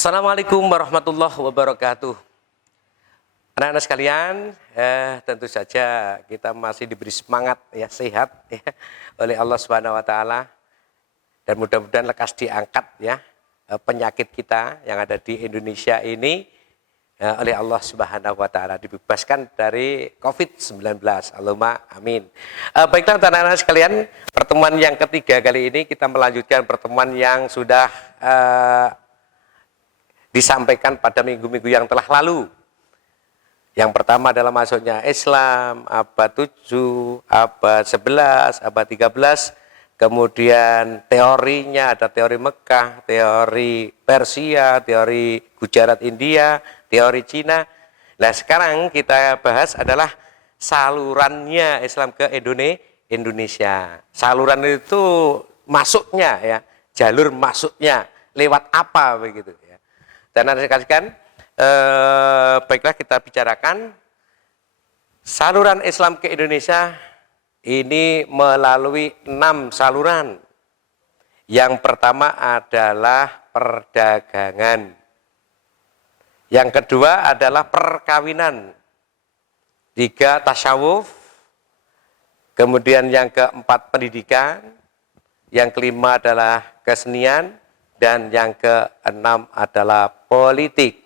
Assalamualaikum warahmatullahi wabarakatuh. Anak-anak sekalian, tentu saja kita masih diberi semangat ya, sehat ya, oleh Allah Subhanahu wa taala, dan mudah-mudahan lekas diangkat ya penyakit kita yang ada di Indonesia ini oleh Allah Subhanahu wa taala, dibebaskan dari COVID-19. Allahumma amin. Baiklah anak-anak sekalian, pertemuan yang ketiga kali ini kita melanjutkan pertemuan yang sudah disampaikan pada minggu-minggu yang telah lalu. Yang pertama adalah masuknya Islam abad 7, abad 11, abad 13. Kemudian teorinya ada teori Mekah, teori Persia, teori Gujarat India, teori Cina. Nah sekarang kita bahas adalah salurannya Islam ke Indonesia. Saluran itu masuknya ya, jalur masuknya lewat apa begitu ya. Dan nanti sekalian, baiklah kita bicarakan saluran Islam ke Indonesia ini melalui 6 saluran. Yang pertama adalah perdagangan. Yang kedua adalah perkawinan. 3 tasyawuf. Kemudian yang keempat pendidikan. Yang kelima adalah kesenian. Dan yang keenam adalah politik.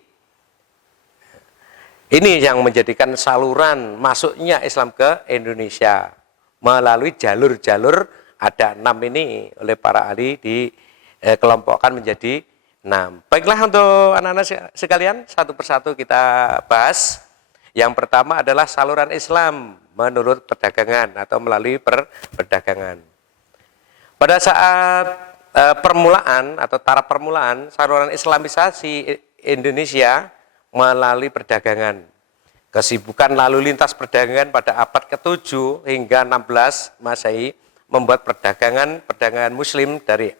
Ini yang menjadikan saluran masuknya Islam ke Indonesia melalui jalur-jalur, ada 6 ini oleh para ahli dikelompokkan menjadi 6. Baiklah untuk anak-anak sekalian, satu persatu kita bahas. Yang pertama adalah saluran Islam menurut perdagangan atau melalui perdagangan. Pada saat permulaan atau taraf permulaan saluran Islamisasi Indonesia melalui perdagangan. Kesibukan lalu lintas perdagangan pada abad ke-7 hingga 16 Masehi membuat perdagangan Muslim dari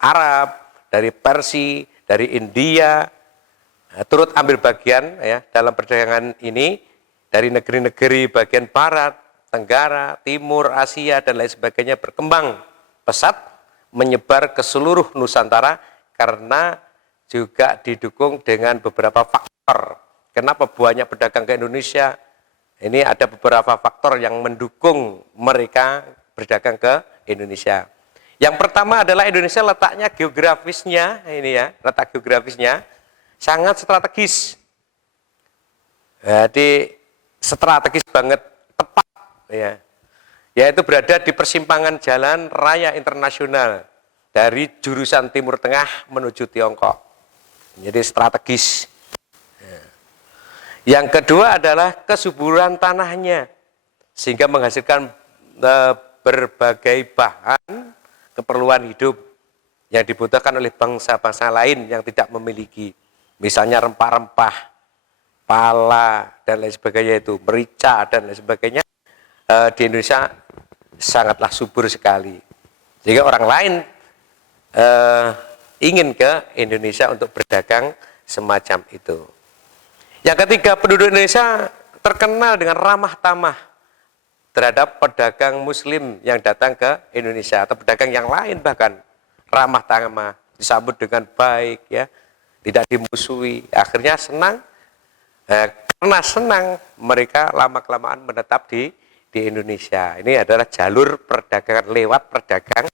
Arab, dari Persia, dari India turut ambil bagian ya dalam perdagangan ini, dari negeri-negeri bagian barat, tenggara, timur, Asia dan lain sebagainya berkembang pesat menyebar ke seluruh Nusantara karena juga didukung dengan beberapa faktor. Kenapa banyak pedagang ke Indonesia? Ini ada beberapa faktor yang mendukung mereka berdagang ke Indonesia. Yang pertama adalah Indonesia letaknya geografisnya, ini ya, letak geografisnya sangat strategis. Jadi strategis banget, tepat ya. Yaitu berada di persimpangan jalan raya internasional dari jurusan Timur Tengah menuju Tiongkok. Jadi strategis. Yang kedua adalah kesuburan tanahnya, sehingga menghasilkan berbagai bahan keperluan hidup yang dibutuhkan oleh bangsa-bangsa lain yang tidak memiliki. Misalnya rempah-rempah, pala, dan lain sebagainya itu, merica, dan lain sebagainya. Di Indonesia sangatlah subur sekali, sehingga orang lain ingin ke Indonesia untuk berdagang semacam itu. Yang ketiga, penduduk Indonesia terkenal dengan ramah tamah terhadap pedagang Muslim yang datang ke Indonesia atau pedagang yang lain, bahkan ramah tamah, disambut dengan baik ya, tidak dimusuhi. Akhirnya senang, karena senang mereka lama-kelamaan menetap di Indonesia. Ini adalah jalur perdagangan lewat perdagangan.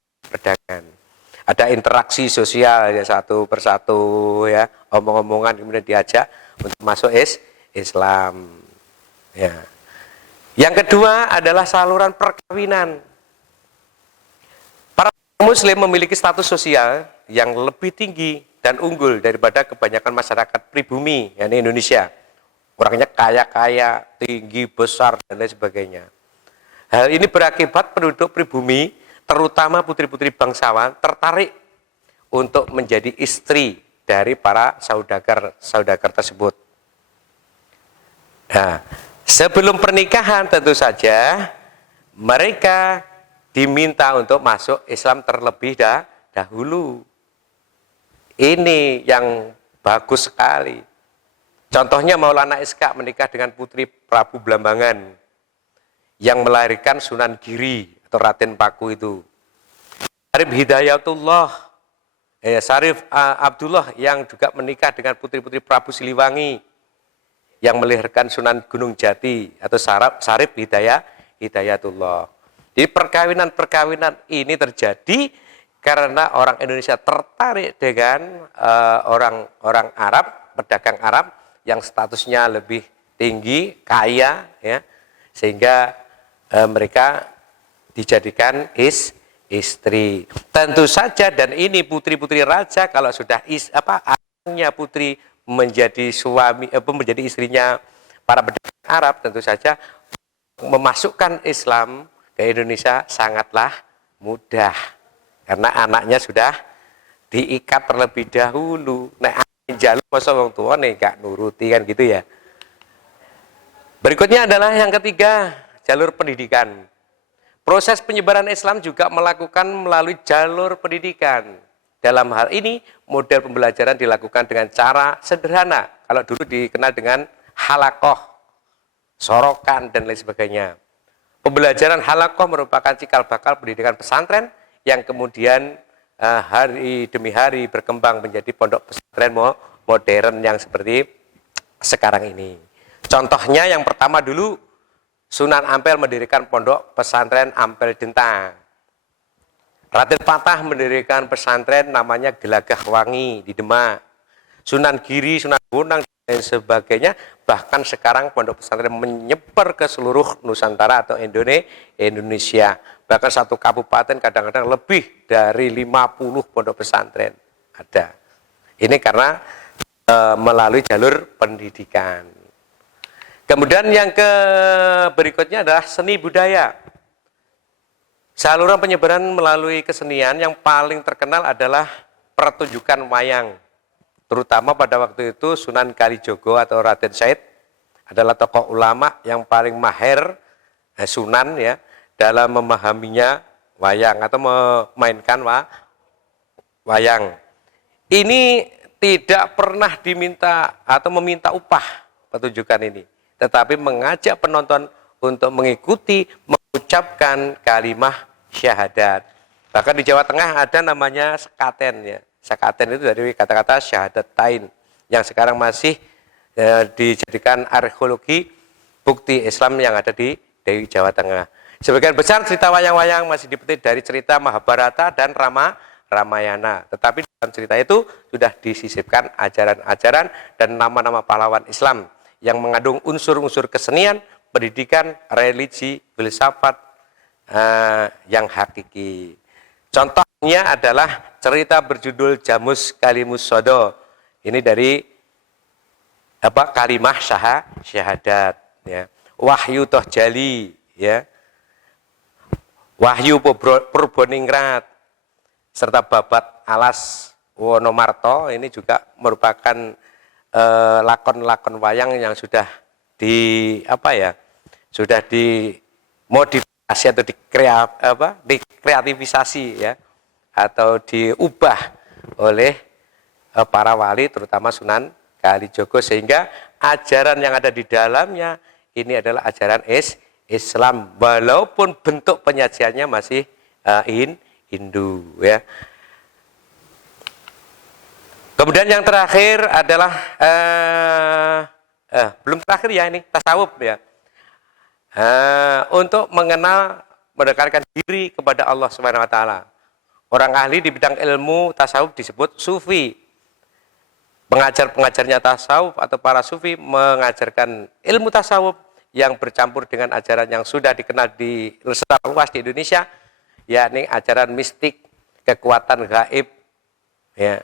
Ada interaksi sosial ya, satu persatu ya, omong-omongan kemudian diajak untuk masuk Islam. Ya. Yang kedua adalah saluran perkawinan. Para Muslim memiliki status sosial yang lebih tinggi dan unggul daripada kebanyakan masyarakat pribumi yakni Indonesia. Orangnya kaya-kaya, tinggi, besar dan lain sebagainya. Hal ini berakibat penduduk pribumi, terutama putri-putri bangsawan, tertarik untuk menjadi istri dari para saudagar tersebut. Nah, sebelum pernikahan tentu saja mereka diminta untuk masuk Islam terlebih dahulu. Ini yang bagus sekali. Contohnya Maulana Ishaq menikah dengan putri Prabu Blambangan yang melahirkan Sunan Giri atau Raden Paku itu. Arif Hidayatullah Syarif Abdullah yang juga menikah dengan putri-putri Prabu Siliwangi yang melahirkan Sunan Gunung Jati atau Syarif Hidayatullah. Jadi perkawinan-perkawinan ini terjadi karena orang Indonesia tertarik dengan orang Arab, pedagang Arab yang statusnya lebih tinggi, kaya, ya, sehingga mereka dijadikan istri. Tentu saja, dan ini putri-putri raja kalau sudah anaknya putri menjadi suami, menjadi istrinya para pedagang Arab, tentu saja memasukkan Islam ke Indonesia sangatlah mudah karena anaknya sudah diikat terlebih dahulu. Nek jalur masa wong tua nih gak nuruti kan gitu ya. Berikutnya adalah yang ketiga, jalur pendidikan. Proses penyebaran Islam juga melakukan melalui jalur pendidikan. Dalam hal ini, model pembelajaran dilakukan dengan cara sederhana. Kalau dulu dikenal dengan halakoh, sorokan, dan lain sebagainya. Pembelajaran halakoh merupakan cikal bakal pendidikan pesantren yang kemudian hari demi hari berkembang menjadi pondok pesantren modern yang seperti sekarang ini. Contohnya yang pertama dulu, Sunan Ampel mendirikan pondok pesantren Ampel Dentang. Raden Patah mendirikan pesantren namanya Gelagah Wangi di Demak. Sunan Giri, Sunan Bonang, dan sebagainya. Bahkan sekarang pondok pesantren menyebar ke seluruh Nusantara atau Indonesia. Bahkan satu kabupaten kadang-kadang lebih dari 50 pondok pesantren ada. Ini karena melalui jalur pendidikan. Kemudian yang berikutnya adalah seni budaya. Saluran penyebaran melalui kesenian yang paling terkenal adalah pertunjukan wayang. Terutama pada waktu itu Sunan Kalijogo atau Raden Said adalah tokoh ulama yang paling mahir, Sunan ya, dalam memahaminya wayang atau memainkan wayang. Ini tidak pernah diminta atau meminta upah pertunjukan ini, tetapi mengajak penonton untuk mengikuti mengucapkan kalimat syahadat. Bahkan di Jawa Tengah ada namanya sekaten ya. Sekaten itu dari kata-kata syahadatain yang sekarang masih dijadikan arkeologi bukti Islam yang ada di Jawa Tengah. Sebagian besar cerita wayang-wayang masih dipetik dari cerita Mahabharata dan Ramayana. Tetapi dalam cerita itu sudah disisipkan ajaran-ajaran dan nama-nama pahlawan Islam yang mengandung unsur-unsur kesenian, pendidikan, religi, filsafat yang hakiki. Contohnya adalah cerita berjudul Jamus Kalimus Sodo. Ini dari kalimah syahadat. Ya. Wahyu Tohjali, ya. Wahyu Purboningrat, serta Babat Alas Wonomarto. Ini juga merupakan lakon-lakon wayang yang sudah sudah dimodifikasi atau dikreativisasi ya, atau diubah oleh para wali terutama Sunan Kalijogo, sehingga ajaran yang ada di dalamnya ini adalah ajaran Islam walaupun bentuk penyajiannya masih Hindu ya. Kemudian yang terakhir adalah belum terakhir ya, ini tasawuf ya. Untuk mengenal, mendekatkan diri kepada Allah Subhanahu wa taala. Orang ahli di bidang ilmu tasawuf disebut sufi. Pengajar-pengajarnya tasawuf atau para sufi mengajarkan ilmu tasawuf yang bercampur dengan ajaran yang sudah dikenal di secara luas di Indonesia, yakni ajaran mistik, kekuatan gaib ya.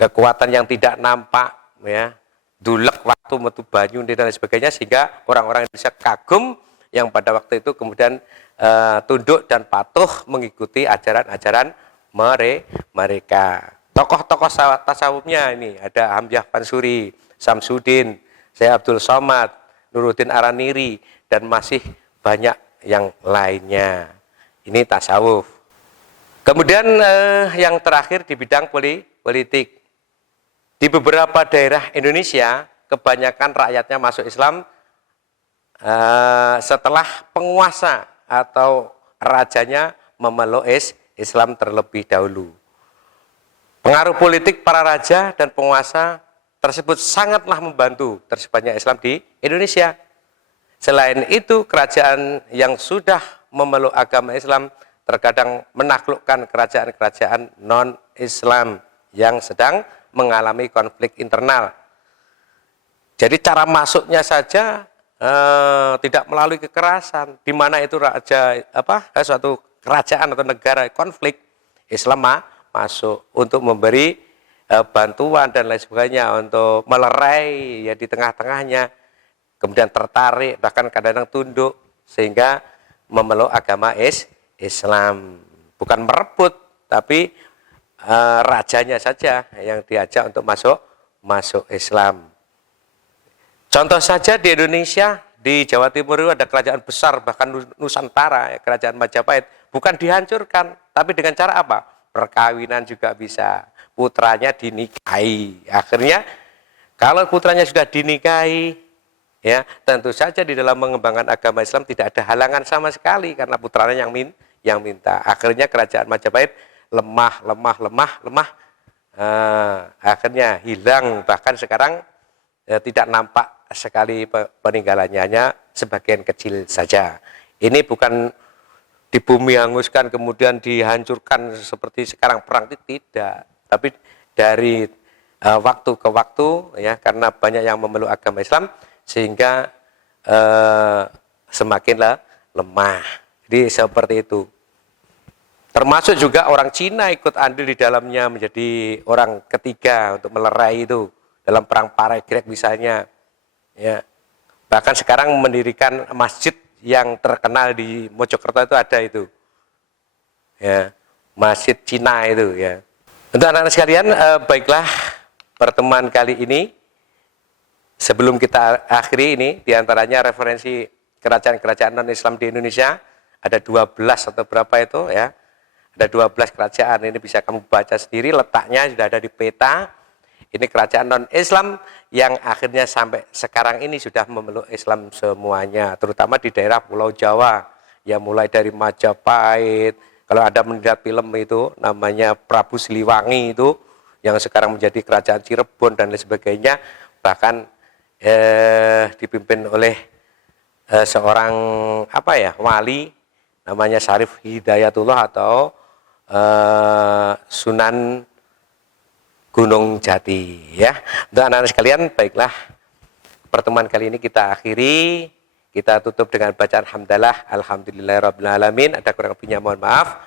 Kekuatan yang tidak nampak ya, dulek waktu metu banyu dan lain sebagainya, sehingga orang-orang Indonesia kagum yang pada waktu itu kemudian tunduk dan patuh mengikuti ajaran-ajaran mereka. Tokoh-tokoh tasawufnya ini ada Hamzah Fansuri, Samsudin, Syekh Abdul Somad, Nuruddin Araniri, dan masih banyak yang lainnya. Ini tasawuf. Kemudian yang terakhir di bidang politik. Di beberapa daerah Indonesia, kebanyakan rakyatnya masuk Islam setelah penguasa atau rajanya memeluk Islam terlebih dahulu. Pengaruh politik para raja dan penguasa tersebut sangatlah membantu tersebarnya Islam di Indonesia. Selain itu, kerajaan yang sudah memeluk agama Islam terkadang menaklukkan kerajaan-kerajaan non-Islam yang sedang mengalami konflik internal. Jadi cara masuknya saja tidak melalui kekerasan, di mana itu suatu kerajaan atau negara konflik, Islam masuk untuk memberi bantuan dan lain sebagainya, untuk melerai ya di tengah-tengahnya, kemudian tertarik bahkan kadang-kadang tunduk sehingga memeluk agama Islam, bukan merebut, tapi rajanya saja yang diajak untuk masuk Islam. Contoh saja di Indonesia, di Jawa Timur itu ada kerajaan besar, bahkan Nusantara, ya, kerajaan Majapahit, bukan dihancurkan, tapi dengan cara apa? Perkawinan juga bisa, putranya dinikahi. Akhirnya kalau putranya sudah dinikahi, ya tentu saja di dalam mengembangkan agama Islam tidak ada halangan sama sekali karena putranya yang minta. Akhirnya kerajaan Majapahit lemah, akhirnya hilang, bahkan sekarang tidak nampak sekali peninggalannya, hanya sebagian kecil saja. Ini bukan di bumi hanguskan kemudian dihancurkan seperti sekarang perang, tidak, tapi dari waktu ke waktu ya, karena banyak yang memeluk agama Islam sehingga semakin lemah. Jadi seperti itu. Termasuk juga orang Cina ikut andil di dalamnya, menjadi orang ketiga untuk melerai itu dalam perang Paregreg misalnya. Ya, bahkan sekarang mendirikan masjid yang terkenal di Mojokerto itu ada itu, ya, masjid Cina itu ya. Untuk anak-anak sekalian, baiklah pertemuan kali ini. Sebelum kita akhiri ini, diantaranya referensi kerajaan-kerajaan non-Islam di Indonesia ada 12 atau berapa itu ya, ada 12 kerajaan. Ini bisa kamu baca sendiri, letaknya sudah ada di peta. Ini kerajaan non-Islam yang akhirnya sampai sekarang ini sudah memeluk Islam semuanya, terutama di daerah Pulau Jawa, ya mulai dari Majapahit. Kalau ada melihat film itu namanya Prabu Siliwangi itu, yang sekarang menjadi kerajaan Cirebon dan lain sebagainya, bahkan dipimpin oleh seorang wali namanya Syarif Hidayatullah atau Sunan Gunung Jati ya. Untuk anak-anak sekalian, baiklah pertemuan kali ini kita akhiri, kita tutup dengan bacaan hamdalah alhamdulillahirabbil alamin. Ada kurang lebihnya mohon maaf.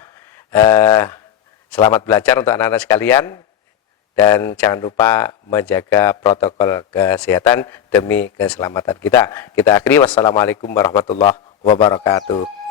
Selamat belajar untuk anak-anak sekalian dan jangan lupa menjaga protokol kesehatan demi keselamatan kita. Kita akhiri, wassalamualaikum warahmatullahi wabarakatuh.